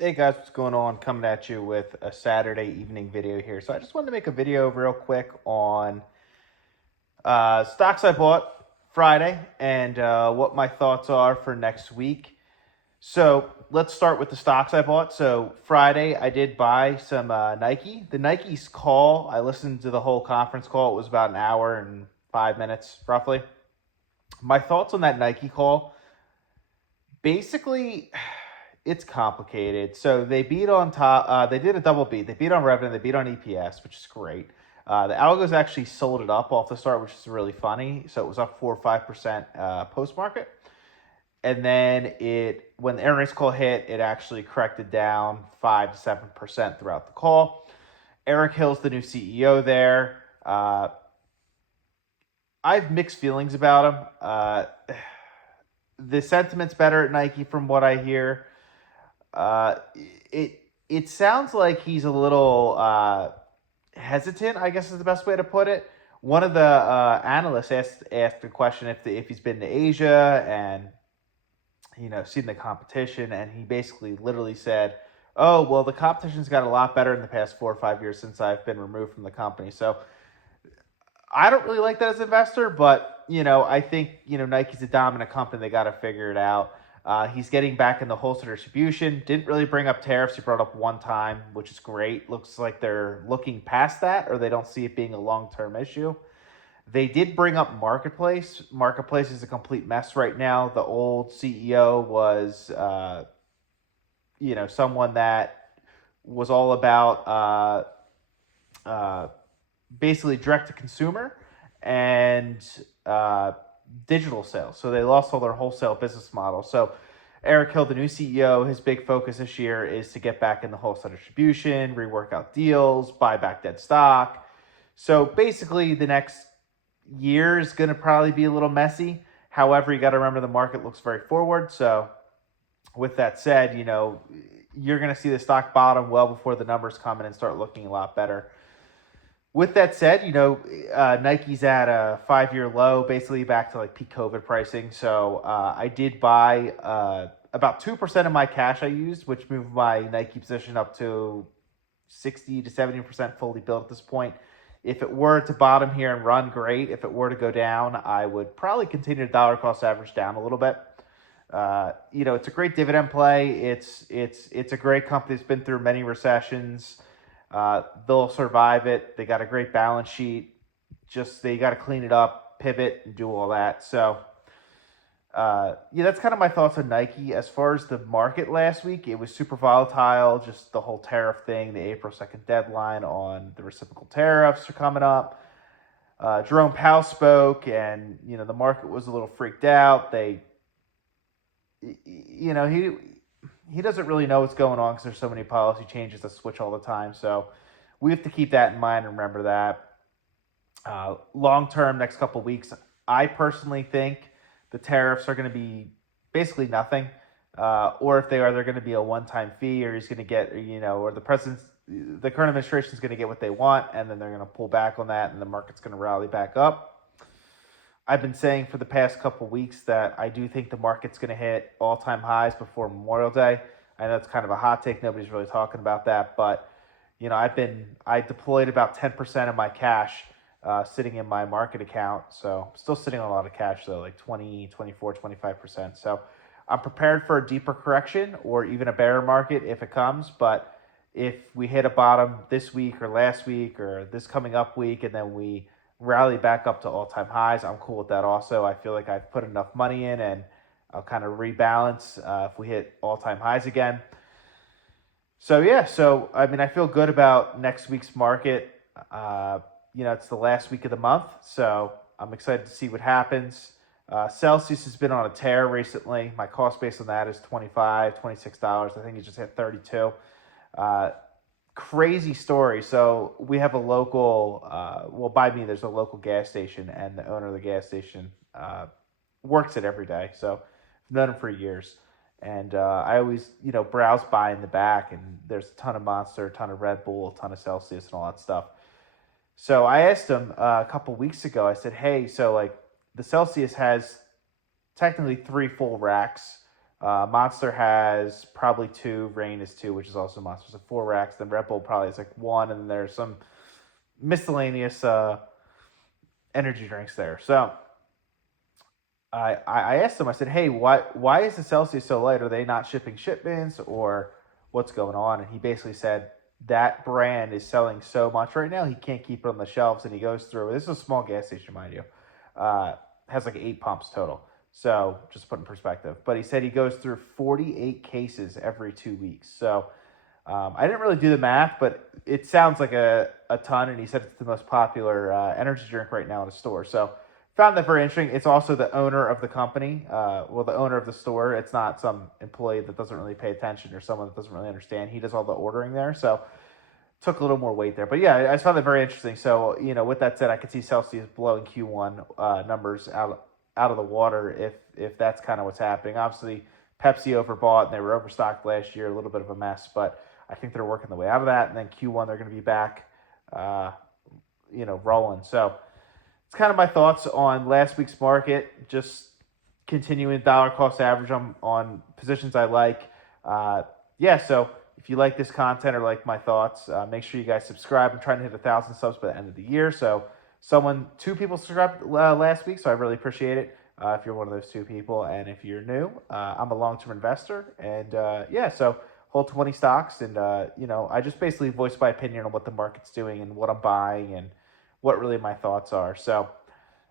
Hey guys, what's going on? Coming at you with a Saturday evening video here. So I just wanted to make a video real quick on stocks I bought Friday and what my thoughts are for next week. So let's start with the stocks I bought. So Friday I did buy some Nike. The Nike's call, I listened to the whole conference call. It was about an hour and 5 minutes roughly. My thoughts on that Nike call, basically it's complicated. So they beat on top. They did a double beat. They beat on revenue. They beat on EPS, which is great. The algos actually sold it up off the start, which is really funny. So it was up 4 or 5% post market, and then when the earnings call hit, it actually corrected down 5 to 7% throughout the call. Eric Hill's the new CEO there. I have mixed feelings about him. The sentiment's better at Nike from what I hear. Uh, it sounds like he's a little hesitant, I guess is the best way to put it. One of the analysts asked a question if he's been to Asia and seen the competition, and he basically literally said, "Oh well, the competition's got a lot better in the past 4 or 5 years since I've been removed from the company." So I don't really like that as an investor, but I think Nike's a dominant company. They got to figure it out. He's getting back in the wholesale distribution. Didn't really bring up tariffs. He brought up one time, which is great. Looks like they're looking past that, or they don't see it being a long-term issue. They did bring up Marketplace. Marketplace is a complete mess right now. The old CEO was, someone that was all about basically direct to consumer and digital sales. So they lost all their wholesale business model. So Eric Hill, the new CEO, his big focus this year is to get back in the wholesale distribution, rework out deals, buy back dead stock. So basically, the next year is going to probably be a little messy. However, you got to remember the market looks very forward. So with that said, you're going to see the stock bottom well before the numbers come in and start looking a lot better. With that said, Nike's at a 5-year low, basically back to like peak COVID pricing. So I did buy about 2% of my cash I used, which moved my Nike position up to 60 to 70% fully built at this point. If it were to bottom here and run, great. If it were to go down, I would probably continue to dollar cost average down a little bit. It's a great dividend play. It's a great company that's been through many recessions. They'll survive it. They got a great balance sheet. Just they got to clean it up, pivot, and do all that. So, that's kind of my thoughts on Nike. As far as the market last week, it was super volatile. Just the whole tariff thing, the April 2nd deadline on the reciprocal tariffs are coming up. Jerome Powell spoke, and the market was a little freaked out. He doesn't really know what's going on because there's so many policy changes that switch all the time. So we have to keep that in mind and remember that. Long term, next couple of weeks, I personally think the tariffs are going to be basically nothing. Or if they are, they're going to be a one-time fee, or he's going to get, or the current administration is going to get what they want, and then they're going to pull back on that, and the market's going to rally back up. I've been saying for the past couple of weeks that I do think the market's going to hit all-time highs before Memorial Day. I know it's kind of a hot take. Nobody's really talking about that, but I deployed about 10% of my cash sitting in my market account. So I'm still sitting on a lot of cash though, like 20, 24, 25%. So I'm prepared for a deeper correction or even a bear market if it comes. But if we hit a bottom this week or last week or this coming up week, and then we rally back up to all-time highs, I'm cool with that also. I feel like I've put enough money in, and I'll kind of rebalance if we hit all-time highs again. So I feel good about next week's market. It's the last week of the month, so I'm excited to see what happens. Celsius has been on a tear recently. My cost base on that is $25, $26. I think it just hit 32. Crazy story. So we have a local, by me, there's a local gas station, and the owner of the gas station works it every day. So I've known him for years. And I always, browse by in the back, and there's a ton of Monster, a ton of Red Bull, a ton of Celsius, and all that stuff. So I asked him a couple weeks ago, I said, hey, so like the Celsius has technically 3 full racks Monster has probably two. Reign is two, which is also Monster. So 4 racks. Then Red Bull probably is like one, and then there's some miscellaneous energy drinks there. So I asked him. I said, "Hey, why is the Celsius so light? Are they not shipping shipments, or what's going on?" And he basically said that brand is selling so much right now he can't keep it on the shelves. And he goes through. This is a small gas station, mind you. Has like 8 pumps total. So just put in perspective. But he said he goes through 48 cases every 2 weeks. So I didn't really do the math, but it sounds like a ton. And he said it's the most popular energy drink right now in the store. So found that very interesting. It's also the owner of the company, the owner of the store. It's not some employee that doesn't really pay attention or someone that doesn't really understand. He does all the ordering there. So took a little more weight there. But yeah, I just found that very interesting. So, with that said, I could see Celsius blowing Q1 numbers out of the water if that's kind of what's happening. Obviously, Pepsi overbought and they were overstocked last year, a little bit of a mess, but I think they're working the way out of that. And then Q1, they're going to be back, rolling. So it's kind of my thoughts on last week's market, just continuing dollar cost average on positions I like. So if you like this content or like my thoughts, make sure you guys subscribe. I'm trying to hit 1,000 subs by the end of the year. So two people subscribed last week, so I really appreciate it if you're one of those two people. And if you're new, I'm a long-term investor. And so hold 20 stocks. And, I just basically voice my opinion on what the market's doing and what I'm buying and what really my thoughts are. So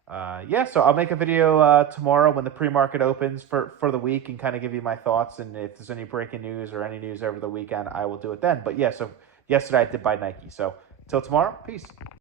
so I'll make a video tomorrow when the pre-market opens for the week and kind of give you my thoughts. And if there's any breaking news or any news over the weekend, I will do it then. But so yesterday I did buy Nike. So till tomorrow, peace.